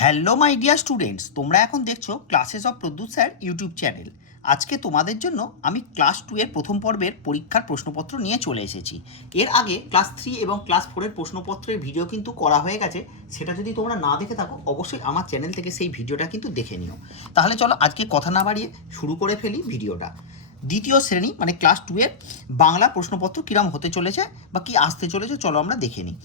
Hello my dear students, তোমরা এখন দেখছো classes of Pradyut sir YouTube channel. আজকে তোমাদের জন্য আমি ক্লাস 2 এর প্রথম পর্বের পরীক্ষার প্রশ্নপত্র নিয়ে চলে এসেছি। এর আগে ক্লাস 3 এবং ক্লাস 4 এর প্রশ্নপত্রের ভিডিও কিন্তু করা হয়ে গেছে। সেটা যদি তোমরা না দেখে থাকো অবশ্যই আমার চ্যানেল থেকে সেই ভিডিওটা কিন্তু দেখে নিও। তাহলে চলো আজকে কথা না বাড়িয়ে শুরু করে ফেলি ভিডিওটা। দ্বিতীয় শ্রেণী মানে ক্লাস 2 এর বাংলা প্রশ্নপত্র কিরম হতে চলেছে বা কি আসতে চলেছে চলো আমরা দেখে নিই।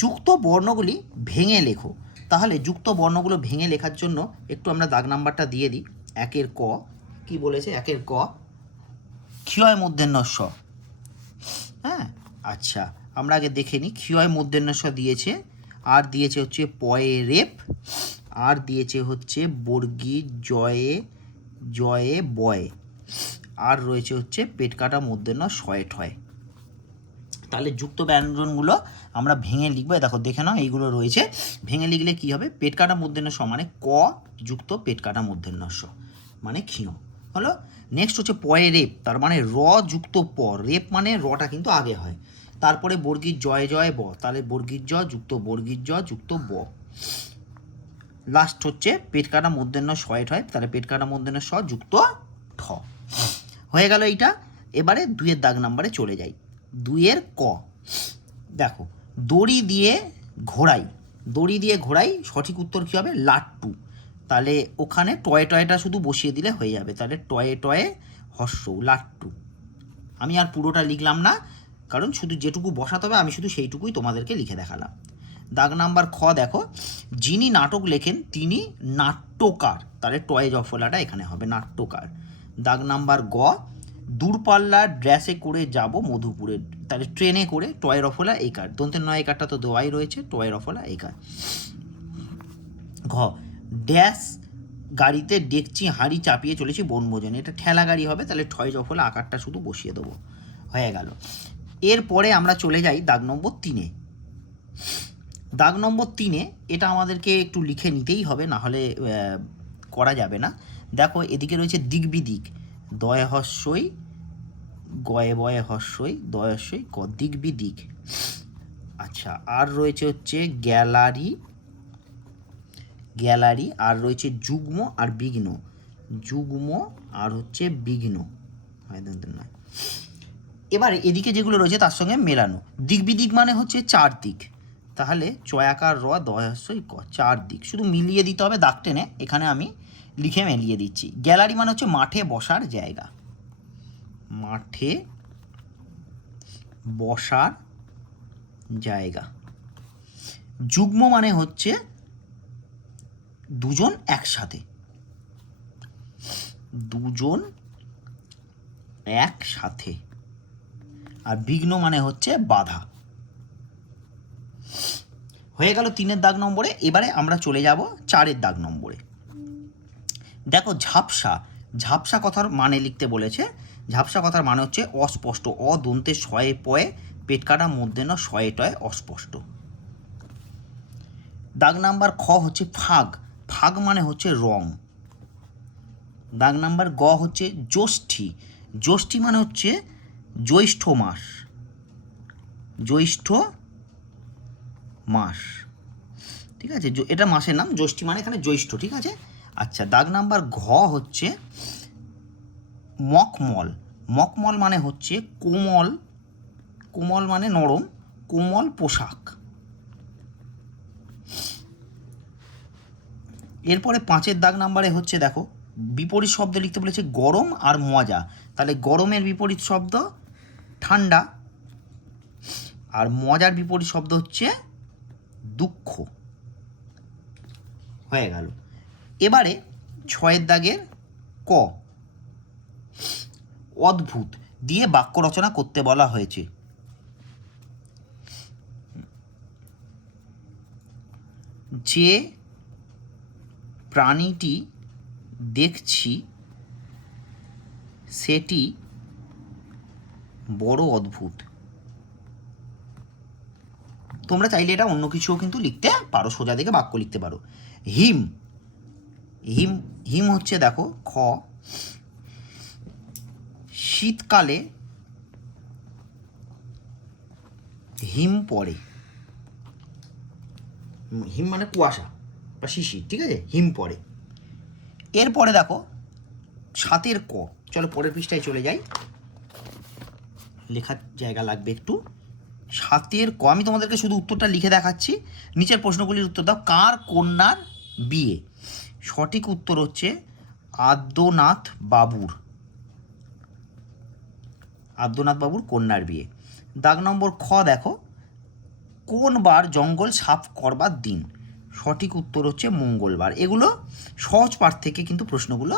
যুক্ত বর্ণগুলি ভেঙে লেখো। তাহলে যুক্ত বর্ণগুলো ভেঙে লেখার জন্য একটু আমরা দাগ নাম্বারটা দিয়ে দিই। একের ক কি বলেছে, একের ক ক্ষয় মূর্ধন্য স। হ্যাঁ, আচ্ছা আমরা আগে দেখে নিই। ক্ষয় মূর্ধন্য স দিয়েছে, আর দিয়েছে হচ্ছে পয়ে রেপ, আর দিয়েছে হচ্ছে বর্গী জয়ে জয়ে বয়ে, আর রয়েছে হচ্ছে পেট কাটা মূর্ধন্য শয়ে ঠয়। তাহলে যুক্ত ব্যঞ্জনগুলো আমরা ভেঙে লিখবো। দেখো দেখে নাও, এইগুলো রয়েছে। ভেঙে লিখলে কি হবে? পেট কাটা মূর্ধন্য স মানে ক যুক্ত পেট কাটা মূর্ধন্য স মানে ক্ষীণ হলো। নেক্সট হচ্ছে পয়ে রেপ, তার মানে র যুক্ত প। রেপ মানে রটা কিন্তু আগে হয়। তারপরে বর্গীর জয় জয় ব, তাহলে বর্গীর জ যুক্ত বর্গীর জ যুক্ত ব। লাস্ট হচ্ছে পেট কাটা মূর্ধন্য শয়ে ঠয়, তাহলে পেট কাটা মূর্ধন্য স যুক্ত ঠ। হয়ে গেল এইটা। এবারে দুইয়ের দাগ নাম্বারে চলে যাই। দুইয়ের ক দেখো, দড়ি দিয়ে ঘোড়াই। দড়ি দিয়ে ঘোড়াই সঠিক উত্তর কী হবে? লাট্টু। তাহলে ওখানে টয়ে টয়েটা শুধু বসিয়ে দিলে হয়ে যাবে। তাহলে টয়ে টয়ে হর্ষৌ লাট্টু। আমি আর পুরোটা লিখলাম না, কারণ শুধু যেটুকু বসাতে হবে আমি শুধু সেইটুকুই তোমাদেরকে লিখে দেখালাম। দাগ নাম্বার খ দেখো, যিনি নাটক লেখেন তিনি নাট্যকার। তাহলে টয়ে জফলাটা এখানে হবে নাট্যকার। দাগ নাম্বার গ, দূরপাল্লার ড্রেসে করে যাব মধুপুরে। তাহলে ট্রেনে করে টয় রফলা একার। দন্তের নয় একারটা তো দেওয়াই রয়েছে, টয় রফলা একার। ঘ, ড্যাশ গাড়িতে ডেকচি হাঁড়ি চাপিয়ে চলেছি বনভোজন। এটা ঠেলা গাড়ি হবে, তাহলে ঠয় জফলা আকারটা শুধু বসিয়ে দেবো। হয়ে গেল। এরপরে আমরা চলে যাই দাগ নম্বর 3-এ। দাগ নম্বর 3-এ এটা আমাদেরকে একটু লিখে নিতেই হবে, না হলে করা যাবে না। দেখো এদিকে রয়েছে দিক বিদিক, দয় হস্যই গয়ে বয়ে হস্যই দয়স্যই ক, দিক বিদিক। আচ্ছা, আর রয়েছে হচ্ছে গ্যালারি গ্যালারি, আর রয়েছে যুগ্ম আর বিঘ্ন। যুগ্ম আর হচ্ছে বিঘ্ন। নয়, এবারে এদিকে যেগুলো রয়েছে তার সঙ্গে মেলানো। দিক বিদিক মানে হচ্ছে চার দিক, তাহলে চয়াকার র দয়স্যই ক, চার দিক। শুধু মিলিয়ে দিতে হবে দাগ টেনে, এখানে আমি লিখে মিলিয়ে দিচ্ছি। গ্যালারি মানে হচ্ছে মাঠে বসার জায়গা, মাঠে বসার জায়গা। যুগ্ম মানে হচ্ছে দুজন একসাথে, দুজন একসাথে। আর বিঘ্ন মানে হচ্ছে বাধা। হয়ে গেল 3-এর দাগ নম্বরে। এবারে আমরা চলে যাব 4-এর দাগ নম্বরে। দেখো ঝাপসা, ঝাপসা কথার মানে লিখতে বলেছে। ঝাপসা কথার মানে হচ্ছে অস্পষ্ট। অ দন্তে শয়ে পয়ে পেট কাটা মূর্ধন্য শয়ে টয়ে অস্পষ্ট। দাগ নাম্বার খ হচ্ছে ফাগ, ফাগ মানে হচ্ছে রং। দাগ নাম্বার গ হচ্ছে জ্যৈষ্ঠী, জ্যৈষ্ঠী মানে হচ্ছে জ্যৈষ্ঠ মাস, জ্যৈষ্ঠ মাস। ঠিক আছে, এটা মাসের নাম। জ্যৈষ্ঠী মানে এখানে জ্যৈষ্ঠ, ঠিক আছে। আচ্ছা, দাগ নাম্বার ঘ হচ্ছে মকমল, মকমল মানে হচ্ছে কোমল, কোমল মানে নরম, কোমল পোশাক। এরপরে 5-এর দাগ নাম্বারে হচ্ছে দেখো, বিপরীত শব্দ লিখতে বলেছে গরম আর মজা। তাহলে গরমের বিপরীত শব্দ ঠান্ডা, আর মজার বিপরীত শব্দ হচ্ছে দুঃখ। হয়ে গেল। এবারে 6-এর দাগের ক, অদ্ভুত দিয়ে বাক্য রচনা করতে বলা হয়েছে। যে প্রাণীটি দেখছি সেটি বড় অদ্ভুত। তোমরা চাইলে এটা অন্য কিছুও কিন্তু লিখতে পারো, সোজা দিকে বাক্য লিখতে পারো। হিম, হিম হিম হচ্ছে দেখো খ, শীতকালে হিম পড়ে। হিম মানে কুয়াশা, বা শিশির, ঠিক আছে, হিম পড়ে। এরপরে দেখো 7 ক, চলো পরের পৃষ্ঠায় চলে যাই, লেখার জায়গা লাগবে একটু। 7 ক, আমি তোমাদেরকে শুধু উত্তরটা লিখে দেখাচ্ছি, নিচের প্রশ্নগুলির উত্তর দাও। কার কন্যার বিয়ে? সঠিক উত্তর হচ্ছে আদ্যনাথ বাবুর, আদ্যনাথ বাবুর কন্যার বিয়ে। দাগ নম্বর খ দেখো, কোন বার জঙ্গল সাফ করবার দিন? সঠিক উত্তর হচ্ছে মঙ্গলবার। এগুলো সহজ পাঠ থেকে কিন্তু প্রশ্নগুলো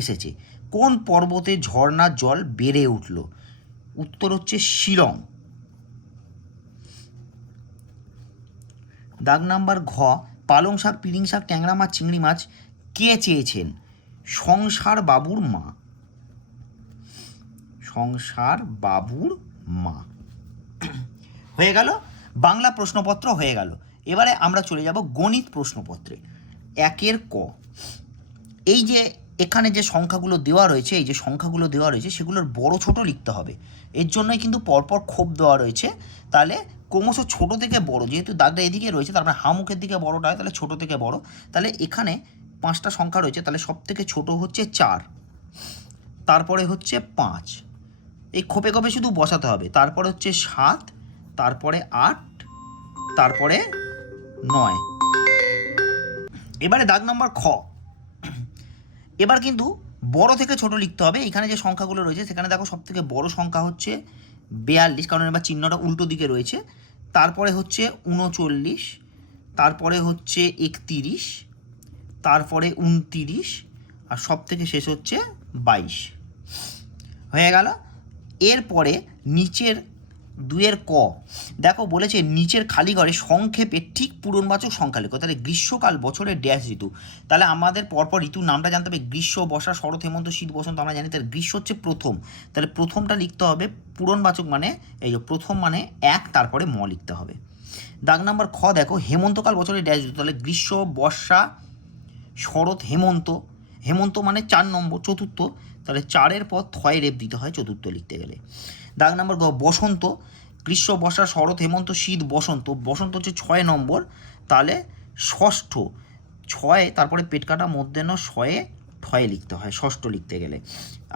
এসেছে। কোন পর্বতে ঝর্ণার জল বেড়ে উঠল? উত্তর হচ্ছে শিলং। দাগ নাম্বার ঘ, পালং শাক, পিলিং শাক, ট্যাংরা মাছ, চিংড়ি মাছ কে চেয়েছেন? সংসার বাবুর মা, সংসার বাবুর মা। হয়ে গেল, বাংলা প্রশ্নপত্র হয়ে গেল। এবারে আমরা চলে যাব গণিত প্রশ্নপত্রে। 1 ক, এই যে এখানে যে সংখ্যাগুলো দেওয়া রয়েছে, এই যে সংখ্যাগুলো দেওয়া রয়েছে সেগুলোর বড় ছোট লিখতে হবে। এর জন্যই কিন্তু পরপর ক্ষোভ দেওয়া রয়েছে। তাহলে ক্রমশ ছোট থেকে বড়, যেহেতু দাগটা এদিকে রয়েছে তার মানে হামুখের দিকে বড়টা হয়, তাহলে ছোট থেকে বড়। তাহলে এখানে 5টা সংখ্যা রয়েছে, তাহলে সব থেকে ছোট হচ্ছে 4, তারপরে হচ্ছে 5, এই খোপে খোপে শুধু বসাতে হবে। তারপরে হচ্ছে 7, তারপরে 8, তারপরে 9। এবারে দাগ নম্বর খ, এবার কিন্তু বড় থেকে ছোট লিখতে হবে। এখানে যে সংখ্যাগুলো রয়েছে সেখানে দেখো সব থেকে বড় সংখ্যা হচ্ছে 42, কারণ এবার চিহ্নটা উল্টো দিকে রয়েছে। তারপরে হচ্ছে 39, তারপরে হচ্ছে 31, তারপরে 29, আর সব থেকে শেষ হচ্ছে 22। হয়ে গেল। এরপরে নিচের 2 ক দেখো, বলেছে নিচের খালি ঘরে সংক্ষেপে ঠিক পূরণবাচক সংখ্যা লেখো। তাহলে গ্রীষ্মকাল বছরের ড্যাশ ঋতু, তাহলে আমাদের পরপর ঋতুর নামটা জানতে হবে। গ্রীষ্ম, বর্ষা, শরৎ, হেমন্ত, শীত, বসন্ত আমরা জানি। তাহলে গ্রীষ্ম হচ্ছে প্রথম, তাহলে প্রথমটা লিখতে হবে। পূরণবাচক মানে এই যে প্রথম মানে 1, তারপরে ম লিখতে হবে। দাগ নাম্বার খ দেখো, হেমন্তকাল বছরের ড্যাশ ঋতু, তাহলে গ্রীষ্ম, বর্ষা, শরৎ, হেমন্ত। হেমন্ত মানে 4 নম্বর, চতুর্থ, তাহলে 4-এর পর থয় রেপ দিতে হয় চতুর্থ লিখতে গেলে। দাগ নাম্বার গ, বসন্ত, গ্রীষ্ম, বর্ষা, শরৎ, হেমন্ত, শীত, বসন্ত। বসন্ত হচ্ছে 6 নম্বর, তাহলে ষষ্ঠ, 6, তারপরে পেট কাটা মধ্যে শয়ে ঠয়ে লিখতে হয় ষষ্ঠ লিখতে গেলে।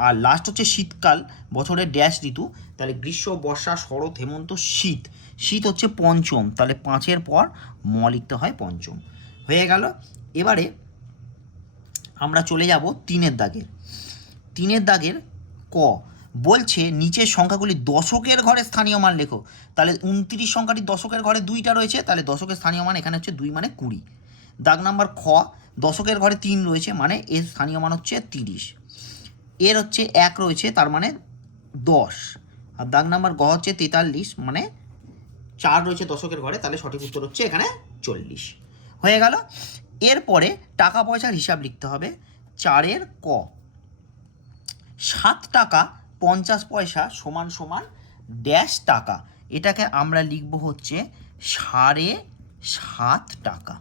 আর লাস্ট হচ্ছে শীতকাল বছরের ড্যাশ ঋতু, তাহলে গ্রীষ্ম, বর্ষা, শরৎ, হেমন্ত, শীত। শীত হচ্ছে পঞ্চম, তাহলে 5-এর পর ম লিখতে হয় পঞ্চম। হয়ে গেল। এবারে আমরা চলে যাব 3-এর দাগের। 3-এর দাগের ক বলছে নিচের সংখ্যাগুলি দশকের ঘরে স্থানীয় মান লেখো। তাহলে 29 সংখ্যাটি দশকের ঘরে 2টা রয়েছে, তাহলে দশকের স্থানীয় মান এখানে হচ্ছে 2 মানে 20। দাগ নাম্বার খ, দশকের ঘরে 3 রয়েছে, মানে এর স্থানীয় মান হচ্ছে 30। এর হচ্ছে 1 রয়েছে, তার মানে 10। আর দাগ নাম্বার গ হচ্ছে 43, মানে 4 রয়েছে দশকের ঘরে, তাহলে সঠিক উত্তর হচ্ছে এখানে 40। হয়ে গেল। এরপরে টাকা পয়সার হিসাব লিখতে হবে। 4-এর ক, 7 টাকা 50 পয়সা সমান সমান ড্যাশ টাকা। এটাকে আমরা লিখব হচ্ছে 7.5 টাকা।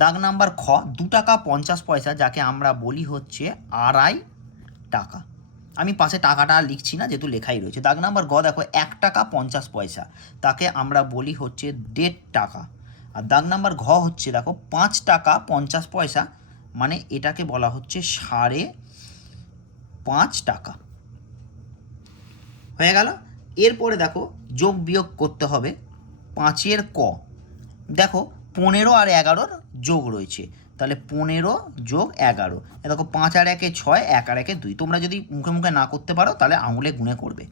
দাগ নাম্বার খ, 2 টাকা 50 পয়সা, যাকে আমরা বলি হচ্ছে 2.5 টাকা। আমি পাশে টাকাটা লিখছি না, যেহেতু লেখাই রয়েছে। দাগ নাম্বার গ দেখো, 1 টাকা 50 পয়সা, তাকে আমরা বলি হচ্ছে 1.5 টাকা। আর দাগ নাম্বার ঘ হচ্ছে দেখো 5 টাকা 50 পয়সা, মানে এটাকে বলা হচ্ছে 5.5 টাকা। হয়ে গেল। এরপরে দেখো যোগ বিয়োগ করতে হবে। 5-এর ক দেখো 15 আর 11-র যোগ রয়েছে, তাহলে 15 যোগ 11। দেখো 5 আর 1-এ 6, 1 আর 1-এ 2। তোমরা যদি মুখে মুখে না করতে পারো তাহলে আঙুলে গুণে করবে।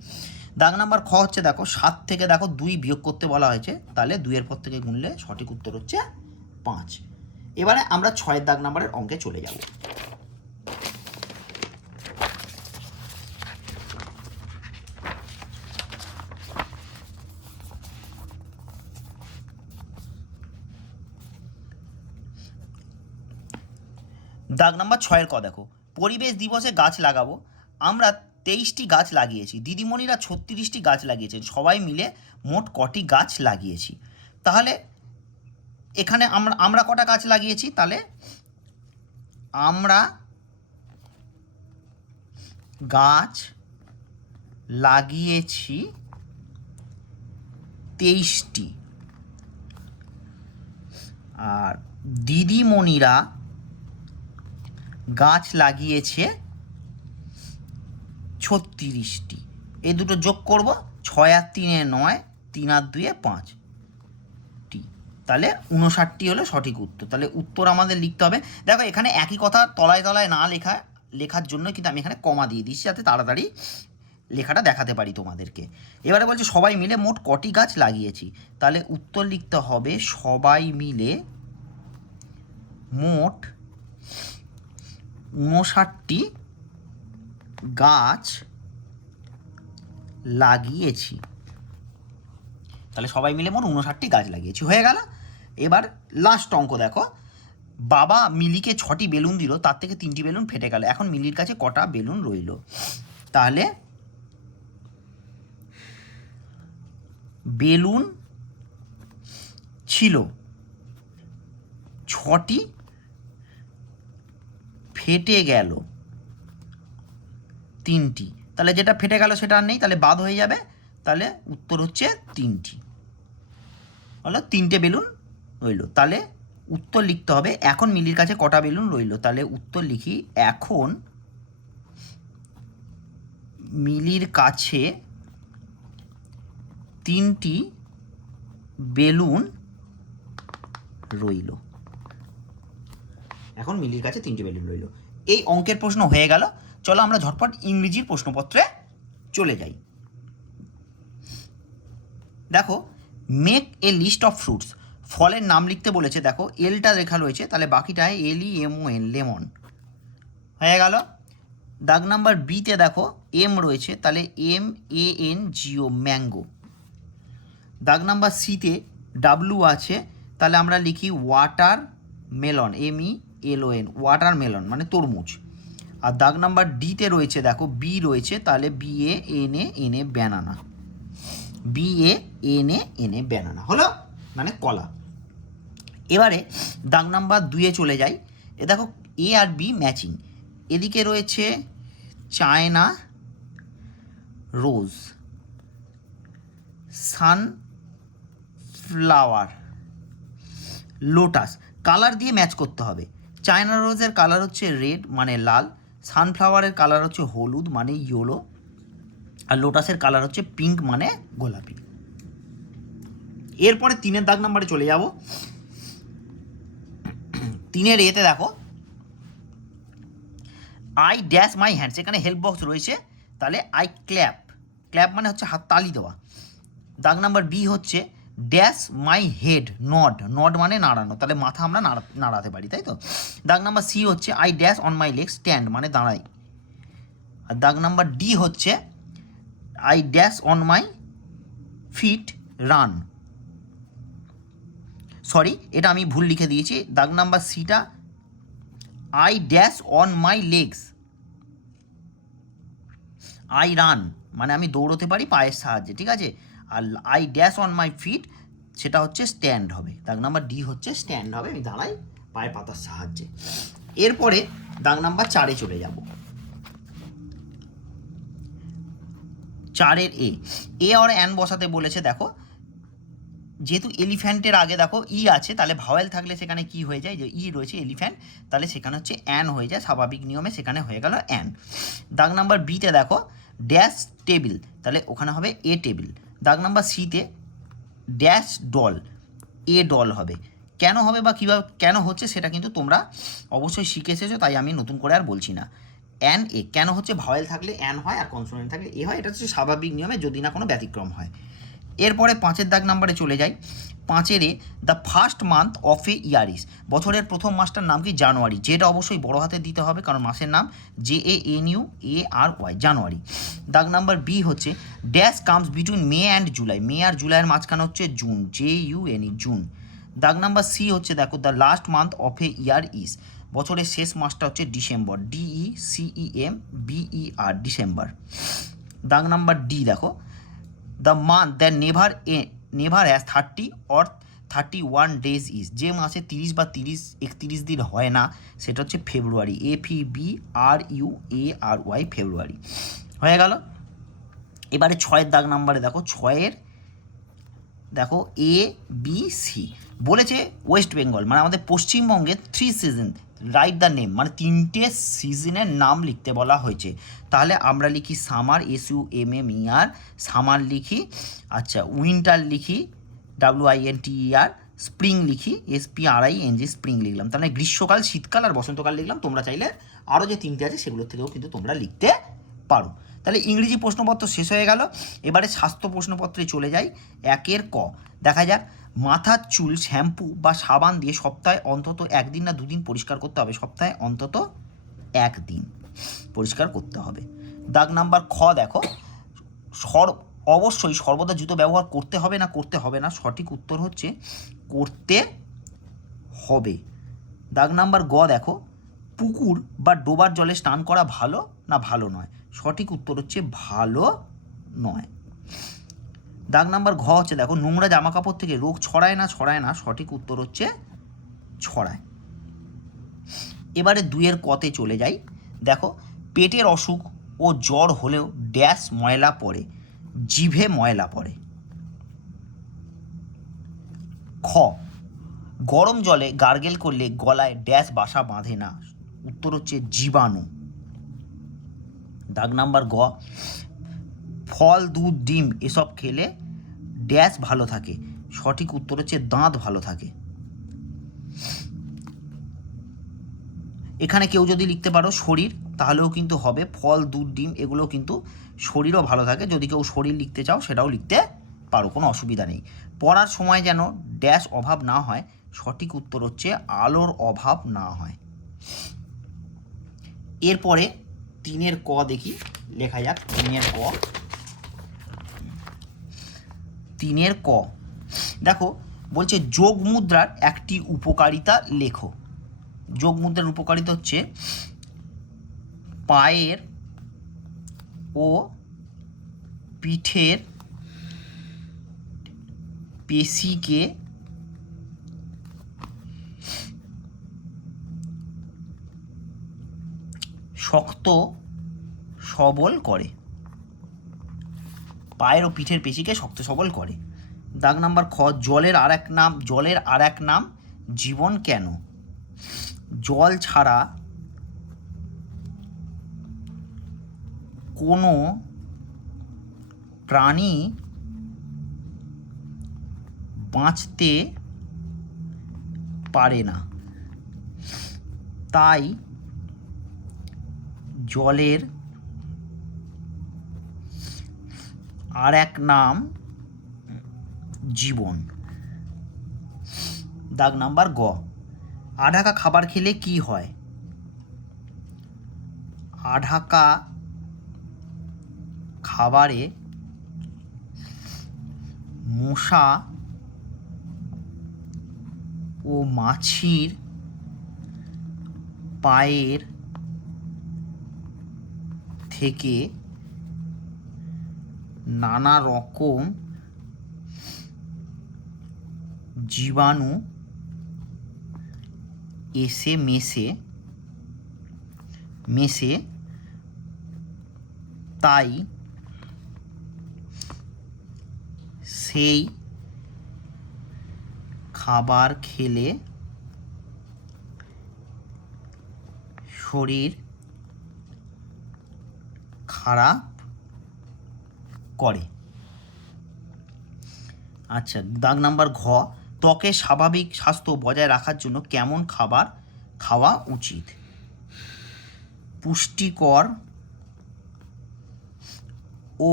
দাগ নাম্বার খ হচ্ছে দেখো 7 থেকে দেখো 2 বিয়োগ করতে বলা হয়েছে, তাহলে 2-এর পর থেকে গুনলে সঠিক উত্তর হচ্ছে 5। এবারে আমরা 6-এর দাগ নাম্বারের অঙ্কে চলে যাব। দাগ নাম্বার 6-এর ক দেখো, পরিবেশ দিবসে গাছ লাগাবো। আমরা 23টি গাছ লাগিয়েছি, দিদিমণিরা 36টি গাছ লাগিয়েছেন, সবাই মিলে মোট কটি গাছ লাগিয়েছি। তাহলে এখানে আমরা কটা গাছ লাগিয়েছি? তাহলে আমরা গাছ লাগিয়েছি 23টি, আর দিদিমণিরা গাছ লাগিয়েছে 36টি। এই দুটো যোগ করব, 6 আর 3 9, 3 আর 2 5টি, তাহলে 59টি হলো সঠিক উত্তর। তাহলে উত্তর আমাদের লিখতে হবে, দেখো এখানে একই কথা তলায় তলায় না লেখার জন্য কিন্তু আমি এখানে কমা দিয়ে দিচ্ছি যাতে তাড়াতাড়ি লেখাটা দেখাতে পারি তোমাদেরকে। এবারে বলছে সবাই মিলে মোট কটি গাছ লাগিয়েছি, তাহলে উত্তর লিখতে হবে সবাই মিলে মোট 59টি গাছ লাগিয়েছি। তাহলে সবাই মিলে মোট 59টি গাছ লাগিয়েছি, হয়ে গেল। এবার লাস্ট অঙ্ক দেখো, বাবা মিলিকে 6টি বেলুন দিল, তার থেকে 3টি বেলুন ফেটে গেল, এখন মিলির কাছে কটা বেলুন রইল? তাহলে বেলুন ছিল 6টি, ফেটে গেল 3টি, তাহলে যেটা ফেটে গেল সেটা আর নেই, তাহলে বাদ হয়ে যাবে। তাহলে উত্তর হচ্ছে 3টি, হলো 3টে বেলুন রইল। তাহলে উত্তর লিখতে হবে এখন মিলির কাছে কটা বেলুন রইল, তাহলে উত্তর লিখি এখন মিলির কাছে 3টি বেলুন রইল। এখন মিলির কাছে 3টি বেলুন রইল। এই অঙ্কের প্রশ্ন হয়ে গেল। চলো আমরা ঝটপট ইংরেজির প্রশ্নপত্রে চলে যাই। দেখো, make a list of fruits, ফলের নাম লিখতে বলেছে, দেখো এলটা লেখা রয়েছে, তাহলে বাকিটায় LEMON, লেমন হয়ে গেল। দাগ নাম্বার বিতে দেখো এম রয়েছে, তাহলে MANGO, ম্যাঙ্গো। দাগ নাম্বার সিতে W আছে, তাহলে আমরা লিখি watermelon, MELON, watermelon মানে তরমুজ। আর দাগ নাম্বার ডিতে রয়েছে দেখো বি রয়েছে, তাহলে BANA, ব্যানানা, BANA, ব্যানানা হলো, মানে কলা। এবারে দাগ নাম্বার 2-এ চলে যাই। এ দেখো A আর B ম্যাচিং, এদিকে রয়েছে China rose, sunflower, lotus, colour দিয়ে ম্যাচ করতে হবে। চায়না রোজের কালার হচ্ছে রেড মানে লাল, সানফ্লাওয়ারের কালার হচ্ছে হলুদ মানে ইয়েলো, আর লোটাসের কালার হচ্ছে পিঙ্ক মানে গোলাপি। এরপরে 3-এর দাগ নাম্বারে চলে যাব। 3-এর এতে দেখো আই ড্যাশ মাই হ্যান্ডস, এখানে হেল্প বক্স রয়েছে, তাহলে আই ক্ল্যাপ, ক্ল্যাপ মানে হচ্ছে হাত তালি দেওয়া। দাগ নাম্বার বি হচ্ছে ড্যাশ মাই হেড, নড মানে নাড়ানো, তাহলে মাথা আমরা নাড়াতে পারি, তাই তো। দাগ নাম্বার সি হচ্ছে I dash on my leg, stand মানে দাঁড়াই। আর দাগ নাম্বার ডি হচ্ছে I dash on my feet, run. Sorry, এটা আমি ভুল লিখে দিয়েছি। দাগ নাম্বার সিটা I dash on my legs, I run মানে আমি দৌড়তে পারি পায়ের সাহায্যে, ঠিক আছে। আর I dash on my feet সেটা হচ্ছে স্ট্যান্ড হবে। দাগ নাম্বার ডি হচ্ছে স্ট্যান্ড হবে, আমি দাঁড়াই পায়ের পাতার সাহায্যে। এরপরে দাগ নাম্বার 4-এ চলে যাব। 4-এর এ আর অ্যান বসাতে বলেছে। দেখো যেহেতু এলিফ্যান্টের আগে দেখো ই আছে, তাহলে ভাওয়েল থাকলে সেখানে কি হয়ে যায়, যে ই রয়েছে এলিফ্যান্ট, তাহলে সেখানে হচ্ছে অ্যান হয়ে যায়, স্বাভাবিক নিয়মে সেখানে হয়ে গেল অ্যান। দাগ নাম্বার বিতে দেখো ড্যাশ টেবিল, তাহলে ওখানে হবে এ টেবিল। দাগ নাম্বার সিতে ড্যাশ ডল, এ ডল হবে। কেন হবে বা কীভাবে কেন হচ্ছে সেটা কিন্তু তোমরা অবশ্যই শিখে এসেছো, তাই আমি নতুন করে আর বলছি না। অ্যান এ কেন হচ্ছে, ভাওয়েল থাকলে অ্যান হয় আর কনসোনেন্ট থাকলে এ হয়, এটা হচ্ছে স্বাভাবিক নিয়মে, যদি না কোনো ব্যতিক্রম হয়। এরপরে 5-এর দাগ নাম্বারে চলে যাই। 5-এর the first month of a year is, বছরের প্রথম মাসটার নাম কি, জানুয়ারি। যেটা অবশ্যই বড় হাতে দিতে হবে কারণ মাসের নাম JANUARY, জানুয়ারি। দাগ নাম্বার বি হচ্ছে dash comes between May and July, মে আর জুলাইয়ের মাঝখানে হচ্ছে জুন, JUNE, জুন। দাগ নাম্বার সি হচ্ছে দেখো the last month of a year is, বছরের শেষ মাসটা হচ্ছে ডিসেম্বর, DECEMBER, ডিসেম্বর। দাগ নাম্বার ডি দেখো the month that never has 30 or 31 days is, যে মাসে 30 বা 31 দিন হয় না সেটা হচ্ছে ফেব্রুয়ারি, FEBRUARY, ফেব্রুয়ারি হয়ে গেল। এবারে 6-এর দাগ নাম্বারে দেখো 6-এর দেখো ABC, বলেছে ওয়েস্ট বেঙ্গল মানে আমাদের পশ্চিমবঙ্গে 3 সিজন, রাইট দ্য নেম, মানে 3টে সিজনের নাম লিখতে বলা হয়েছে। তাহলে আমরা লিখি সামার, SUMMER, সামার লিখি, আচ্ছা উইন্টার লিখি WINTER, স্প্রিং লিখি SPRING, স্প্রিং লিখলাম। তাহলে গ্রীষ্মকাল, শীতকাল আর বসন্তকাল লিখলাম। তোমরা চাইলে আরও যে 3টে আছে সেগুলোর থেকেও কিন্তু তোমরা লিখতে পারো। তাহলে ইংরেজি প্রশ্নপত্র শেষ হয়ে গেল। এবারে স্বাস্থ্য প্রশ্নপত্রে চলে যাই। 1 ক দেখা যাক, মাথার চুল শ্যাম্পু বা সাবান দিয়ে সপ্তাহে অন্তত 1 দিন না 2 দিন পরিষ্কার করতে হবে। সপ্তাহে অন্তত 1 দিন পরিষ্কার করতে হবে। দাগ নাম্বার খ দেখো, অবশ্যই সর্বদা জুতো ব্যবহার করতে হবে না করতে হবে না, সঠিক উত্তর হচ্ছে করতে হবে। দাগ নাম্বার গ দেখো, পুকুর বা ডোবার জলে স্নান করা ভালো না ভালো নয়, সঠিক উত্তর হচ্ছে ভালো নয়। দাগ নাম্বার ঘ হচ্ছে দেখো, নোংরা জামা কাপড় থেকে রোগ ছড়ায় না, সঠিক উত্তর হচ্ছে ছড়ায়। এবারে 2 কতে চলে যাই। দেখো, পেটের অসুখ ও জ্বর হলেও ড্যাশ ময়লা পড়ে, জিভে ময়লা পড়ে। খ, গরম জলে গার্গেল করলে গলায় ড্যাশ বাসা বাঁধে না, উত্তর হচ্ছে জীবাণু। দাগ নাম্বার গ, ফল দুধ ডিম এসব খেলে ড্যাশ ভালো থাকে, সঠিক উত্তর হচ্ছে দাঁত ভালো থাকে। এখানে কেউ যদি লিখতে পারো শরীর তাহলেও কিন্তু হবে, ফল দুধ ডিম এগুলো কিন্তু শরীরও ভালো থাকে। যদি কেউ শরীর লিখতে চাও সেটাও লিখতে পারো, কোনো অসুবিধা নেই। পড়ার সময় যেন ড্যাশ অভাব না হয়, সঠিক উত্তর হচ্ছে আলোর অভাব না হয়। এরপরে 3 ক দেখি, লেখা যাক 3 ক। 3 ক দেখো, বলছে যোগ মুদ্রার একটি উপকারিতা লেখো। যোগ মুদ্রার উপকারিতা হচ্ছে পায়ের ও পিঠের পেশিকে শক্ত সবল করে, পায়ের ও পিঠের পেশিকে শক্ত সবল করে। দাগ নাম্বার খ, জলের আর এক নাম জীবন কেন? জল ছাড়া কোনো প্রাণী বাঁচতে পারে না, তাই জলের আর এক নাম জীবন। দাগ নাম্বার গ, আঢাকা খাবার খেলে কি হয়? আঢাকা খাবারে মশা ও মাছির পায়ের থেকে নানা রকম জীবাণু এসে মেশে, তাই সেই খাবার খেলে শরীর খারাপ করে। আচ্ছা, দাগ নাম্বার ঘ, ত্বকের স্বাভাবিক স্বাস্থ্য বজায় রাখার জন্য কেমন খাবার খাওয়া উচিত? পুষ্টিকর ও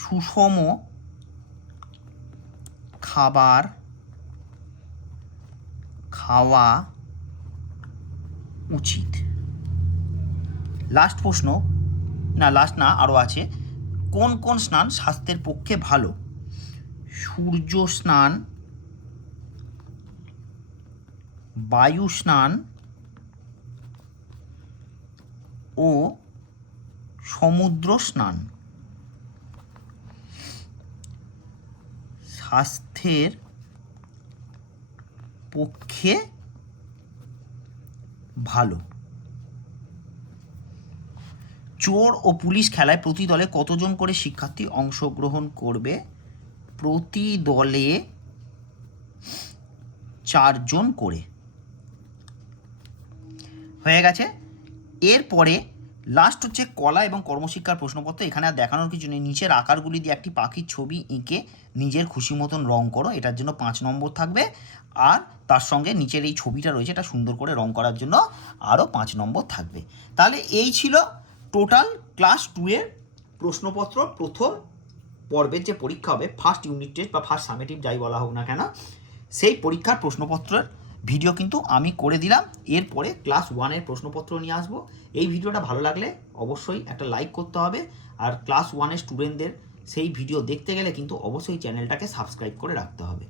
সুষম খাবার খাওয়া উচিত। লাস্ট প্রশ্ন, না লাস্ট না, আরও আছে। কোন কোন স্নান স্বাস্থ্যের পক্ষে ভালো? সূর্য স্নান, বায়ু স্নান ও সমুদ্র স্নান স্বাস্থ্যের পক্ষে ভালো। চোর ও পুলিশ খেলায় প্রতি দলে কতজন করে শিক্ষার্থী অংশগ্রহণ করবে? প্রতি দলে 4 জন করে। হয়ে গেছে। এরপরে লাস্ট হচ্ছে কলা এবং কর্মশিক্ষার প্রশ্নপত্র। এখানে আর দেখানোর কিছু নেই। নিচের আকারগুলি দিয়ে একটি পাখির ছবি এঁকে নিজের খুশি মতন রং করো, এটার জন্য 5 নম্বর থাকবে। আর তার সঙ্গে নিচের এই ছবিটা রয়েছে, এটা সুন্দর করে রং করার জন্য আরও 5 নম্বর থাকবে। তাহলে এই ছিল টোটাল ক্লাস 2 এর প্রশ্নপত্র প্রথম পর্বের যে পরীক্ষা হবে, ফার্স্ট ইউনিট টেস্ট বা ফার্স্ট সামেটিভ যাই বলা হোক না কেন, সেই পরীক্ষার প্রশ্নপত্রের ভিডিও কিন্তু আমি করে দিলাম। এরপরে ক্লাস 1-এর প্রশ্নপত্র নিয়ে আসবো। এই ভিডিওটা ভালো লাগলে অবশ্যই একটা লাইক করতে হবে। আর ক্লাস 1-এর স্টুডেন্টদের সেই ভিডিও দেখতে গেলে কিন্তু অবশ্যই চ্যানেলটাকে সাবস্ক্রাইব করে রাখতে হবে।